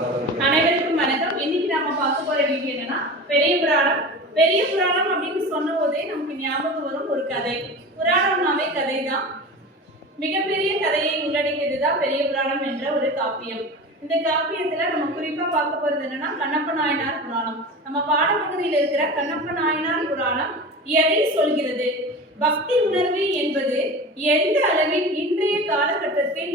அனைவருக்கும் வணக்கம். இன்னைக்கு நாம பார்க்க போற வீடியோ என்னன்னா பெரிய புராணம். பெரிய புராணம் அப்படின்னு சொன்ன போதே நமக்கு ஞாபகம் வரும் ஒரு கதை. புராணம்னாவே கதை தான். மிகப்பெரிய கதையை உள்ளடக்கியதுதான் பெரிய புராணம் என்ற ஒரு காப்பியம். இந்த காப்பியத்துல நம்ம குறிப்பா பார்க்க போறது என்னன்னா கண்ணப்ப நாயனார் புராணம். நம்ம பாடப்பகுதியில் இருக்கிற கண்ணப்ப நாயனார் புராணம் எதை சொல்கிறது? பக்தி உணர்வு என்பது எந்த அளவில் இன்றைய காலகட்டத்தில்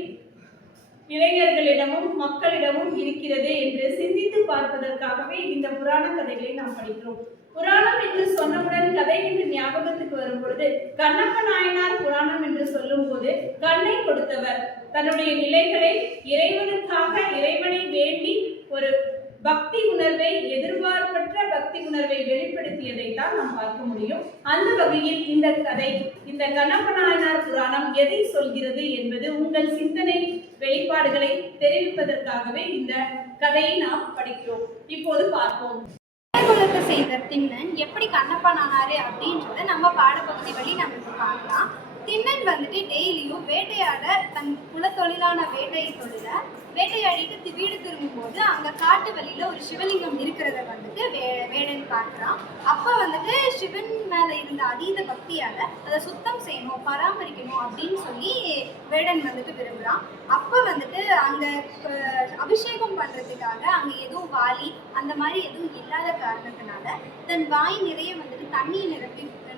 இளைஞர்களிடமும் மக்களிடமும் இருக்கிறது என்று சிந்தித்து பார்ப்பதற்காகவே இந்த புராண கதைகளை நாம் படிக்கிறோம். புராணம் என்று சொன்னவுடன் கதை என்று ஞாபகத்துக்கு வரும் பொழுது கண்ணப்ப நாயனார் புராணம் என்று சொல்லும் போது கண்ணை கொடுத்தவர் தன்னுடைய நிலைகளை இறைவனுக்காக இறைவனை வேண்டி ஒரு பக்தி உணர்வை எதிர்பார்ப்பற்ற பக்தி உணர்வை வெளிப்படுத்தியதை தான் நாம் பார்க்க முடியும். அந்த வகையில் இந்த கதை, இந்த கண்ணப்ப நாயனார் புராணம் எதை சொல்கிறது என்பது உங்கள் சிந்தனை வெளிப்பாடுகளை தெரிவிப்பதற்காகவே இந்த கதையை நாம் படிக்கிறோம். இப்போது பார்ப்போம். செய்த திண்ணன் எப்படி கண்ணப்பன் ஆனாரு அப்படின்றத நம்ம பாடப்பகுதி வழி நம்ம பார்க்கலாம். திண்ணன் வந்துட்டு டெய்லியும் வேட்டையாட தன் குலத்தொழிலான வேட்டையை தொழில வேட்டையாடிட்டு வீடு திரும்பும் போது அங்க காட்டு வழியில ஒரு சிவலிங்கம் இருக்கிறத வந்துட்டு வேடன் பார்க்கிறான். அப்ப வந்துட்டு சிவன் மேல இருந்த அதீத பக்தியால அதை சுத்தம் செய்யணும், பராமரிக்கணும் அப்படின்னு சொல்லி வேடன் வந்துட்டு விரும்புறான். அப்ப வந்துட்டு அங்க அபிஷேகம் பண்றதுக்காக அங்க எதுவும் வாளி அந்த மாதிரி எதுவும் இல்லாத காரணத்தினால தன் வாய் நிறைய வந்துட்டு தண்ணியை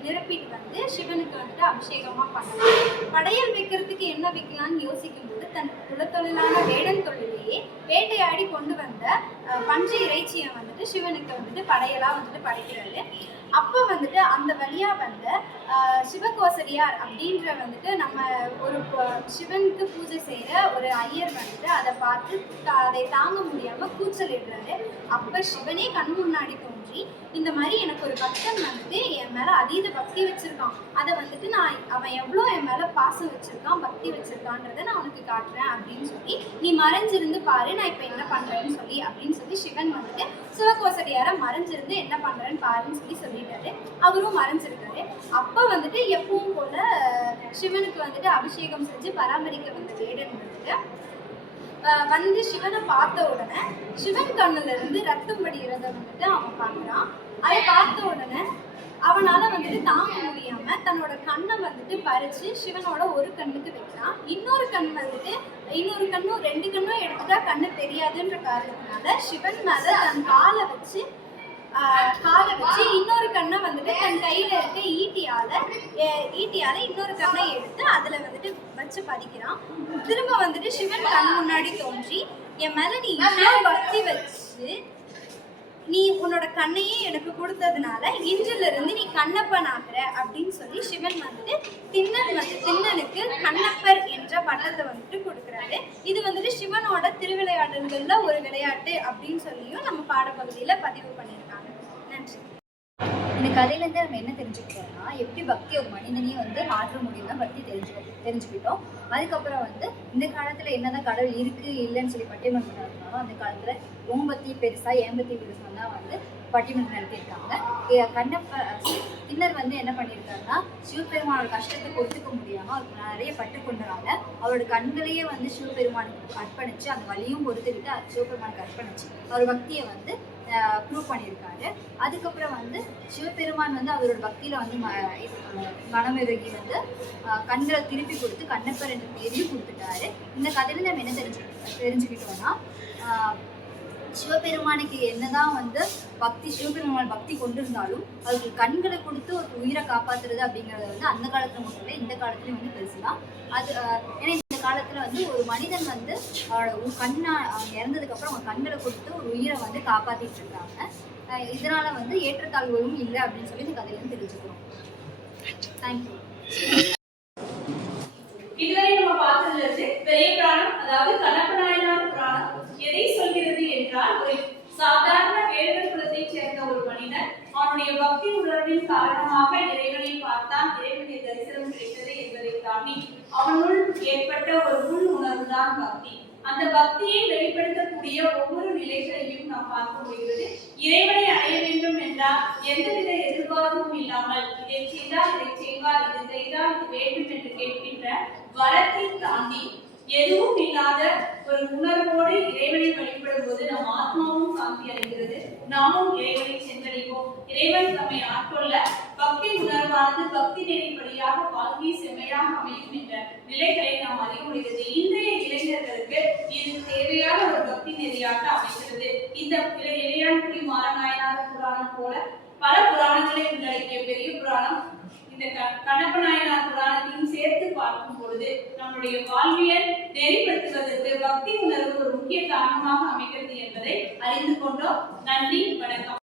நிரப்பிட்டு வந்து சிவனுக்கு வந்துட்டு அபிஷேகமா பண்ணலாம். படையல் வைக்கிறதுக்கு என்ன வைக்கலாம்னு யோசிக்கும் போது தன் குலத்தொழிலான வேடன் தொழிலையே வேட்டையாடி கொண்டு வந்த பஞ்சு இறைச்சியை வந்துட்டு சிவனுக்கு வந்துட்டு படையலா வந்துட்டு படைக்கிறாரு. அப்போ வந்துட்டு அந்த வழியா வந்த சிவகோசரியார் அப்படின்ற வந்துட்டு நம்ம ஒரு சிவனுக்கு பூஜை செய்யற ஒரு ஐயர் வந்துட்டு அதை பார்த்து அதை தாங்க முடியாம கூச்சலிடுறாரு. அப்ப சிவனே கண் முன்னாடி தோன்றி இந்த மாதிரி எனக்கு ஒரு பக்தன் வந்துட்டு என் மேல அதீத பக்தி வச்சிருக்கான், அதை வந்துட்டு அவன் எவ்வளோ என் மேல பாசம் வச்சிருக்கான், பக்தி வச்சிருக்கான்றதை நான் அவனுக்கு காட்டுறேன் அப்படின்னு சொல்லி நீ மறைஞ்சிருந்து பாரு, நான் இப்ப என்ன பண்றேன்னு சொல்லி அப்படின்னு சொல்லி சிவன் வந்துட்டு சிவகோசரியார மறைஞ்சிருந்து என்ன பண்றேன்னு பாருன்னு சொல்லி சொல்லிட்டாரு. அவரும் மறைஞ்சிருக்காரு. அப்ப வந்துட்டு எப்பவும் போல சிவனுக்கு வந்துட்டு அபிஷேகம் செஞ்சு பராமரிக்க வந்த வேடன் வந்து சிவனை பார்த்த உடனே சிவன் கண்ணுல இருந்து ரத்தம் வடிகிறத வந்துட்டு அவன் பார்க்கிறான். அதை பார்த்த உடனே அவனால வந்துட்டு தாங்க முடியாம தன்னோட கண்ணை வந்துட்டு பறிச்சு சிவனோட ஒரு கண்ணுக்கு வைக்கிறான். இன்னொரு கண்ணும் ரெண்டு கண்ணும் எடுத்துட்டா கண்ணு தெரியாதுன்ற காரணத்தினால சிவன் மேல தன் காலை வச்சு இன்னொரு கண்ணை வந்துட்டு தன் கையில இருக்க ஈட்டியால இன்னொரு கண்ணை எடுத்து அதுல வந்துட்டு வச்சு பதிக்கிறான். திரும்ப வந்துட்டு சிவன் கண் முன்னாடி தோன்றி என் மேல நீ இவ்வளவு பக்தி வச்சு நீ உன்னோட கண்ணையே எனக்கு கொடுத்ததுனால இன்றில இருந்து நீ கண்ணப்பன் ஆகுற அப்படின்னு சொல்லி சிவன் வந்துட்டு திண்ணனுக்கு கண்ணப்பர் என்ற பட்டத்தை வந்துட்டு கொடுக்குறாரு. இது வந்துட்டு சிவனோட திருவிளையாடல்கள்ல ஒரு விளையாட்டு அப்படின்னு சொல்லியும் நம்ம பாடப்பகுதியில பதிவு பண்ணியிருக்காங்க. நன்றி. இந்த கதையிலேருந்து நம்ம என்ன தெரிஞ்சுக்கிட்டோம்னா, எப்படி பக்தி ஒரு மனிதனையே வந்து மாற்ற முடியும்னா பக்தி தெரிஞ்சுக்கிட்டோம். அதுக்கப்புறம் வந்து இந்த காலத்தில் என்னதான் கடவுள் இருக்குது இல்லைன்னு சொல்லி பட்டிமன்றம் நடத்தினாலும் அந்த காலத்தில் உன் பக்தி பெருசா என் பக்தி பெருசா தான் வந்து பட்டிமன்றம் நடத்தியிருக்காங்க. திண்ணர் வந்து என்ன பண்ணியிருக்காருன்னா, சிவபெருமானோட கஷ்டத்தை பொறுத்துக்க முடியாமல் அவருக்கு நிறைய பட்டு கொண்டுறாங்க. அவரோட கண்களையே வந்து சிவபெருமானுக்கு அர்ப்பணிச்சு அந்த வலியும் பொறுத்துக்கிட்டு சிவபெருமானுக்கு அர்ப்பணிச்சு அவர் பக்தியை வந்து ப்ரூவ் பண்ணியிருக்காரு. அதுக்கப்புறம் வந்து சிவபெருமான் வந்து அவரோட பக்தியில் வந்து மனமிறங்கி வந்து கண்களை திருப்பி கொடுத்து கண்ணப்பர் என்ற பேரையும் கொடுத்துட்டாரு. இந்த கதையில நம்ம என்ன தெரிஞ்சுக்கிட்டோம்னா, சிவபெருமானுக்கு என்னதான் வந்து சிவபெருமான் பக்தி கொண்டிருந்தாலும் அவருக்கு கண்களை கொடுத்து ஒரு உயிரை காப்பாத்துறது அப்படிங்கிறத வந்து அந்த காலத்துல மட்டும் இல்லை, இந்த காலத்துலயும் வந்து பெருசுதான். அது ஏன்னா இந்த காலத்துல வந்து ஒரு மனிதன் வந்து அவங்க இறந்ததுக்கு அப்புறம் அவங்க கண்களை கொடுத்து ஒரு உயிரை வந்து காப்பாத்திட்டு இருக்காங்க. இதனால வந்து ஏற்றத்தாழ்வுகளும் இல்லை அப்படின்னு சொல்லி இந்த கதையில இருந்து தெரிஞ்சுக்கிறோம். தேங்க்யூ. இதுவரை நம்ம பார்த்ததுல இருந்து பெரிய புராணம், அதாவது கண்ணப்ப நாயனார் புராணம் எதை சொல்கிறது என்றால், ஒரு சாதாரண வேடர் குலத்தை சேர்ந்த ஒரு மனிதன் அவனுடைய பக்தி உணர்வின் காரணமாக இறைவனை பார்த்தான், இறைவனுடைய தரிசனம் கிடைத்தது என்பதை தாண்டி அவனுள் ஏற்பட்ட ஒரு உள் உணர்வு தான் பக்தி. அந்த பக்தியை வெளிப்படுத்தக்கூடிய ஒவ்வொரு நிலைகளையும் நாம் பார்க்க முடிகிறது. இறைவனை அடைய வேண்டும் என்றால் எந்தவித எதிர்பார்ப்பும் இல்லாமல் இதை செய்தால் இதை செய்வார், இதை செய்தால் இது வேண்டும் என்று கேட்கின்ற வரத்தை தாண்டி எதுவும் இல்லாத ஒரு உணர்வோடு இறைவனை வழிபடும் போது நம் நாமும் இறைவனை சென்றடைவோம். இறைவன் நம்மை ஆட்கொள்ள பக்தி உணர்வானது பக்தி நெறிப்படியாக வாழ்க்கை செம்மையாக அமையும் என்ற நிலைகளை நாம் அறிய முடிகிறது. இன்றைய இளைஞர்களுக்கு இது தேவையான ஒரு பக்தி நெறியாக அமைகிறது. இந்த இளையான்குடி மாறநாயனார் புராணம் போல பல புராணங்களை உள்ளடக்கிய பெரிய புராணம் இந்த கண்ணப்ப நாயனார் புராணத்தையும் சேர்த்து பார்க்கும் பொழுது நம்முடைய வாழ்வியல் நெறிப்படுத்துவதற்கு பக்தி உணர்வு ஒரு முக்கிய காரணமாக அமைகிறது என்பதை அறிந்து கொண்டோம். நன்றி, வணக்கம்.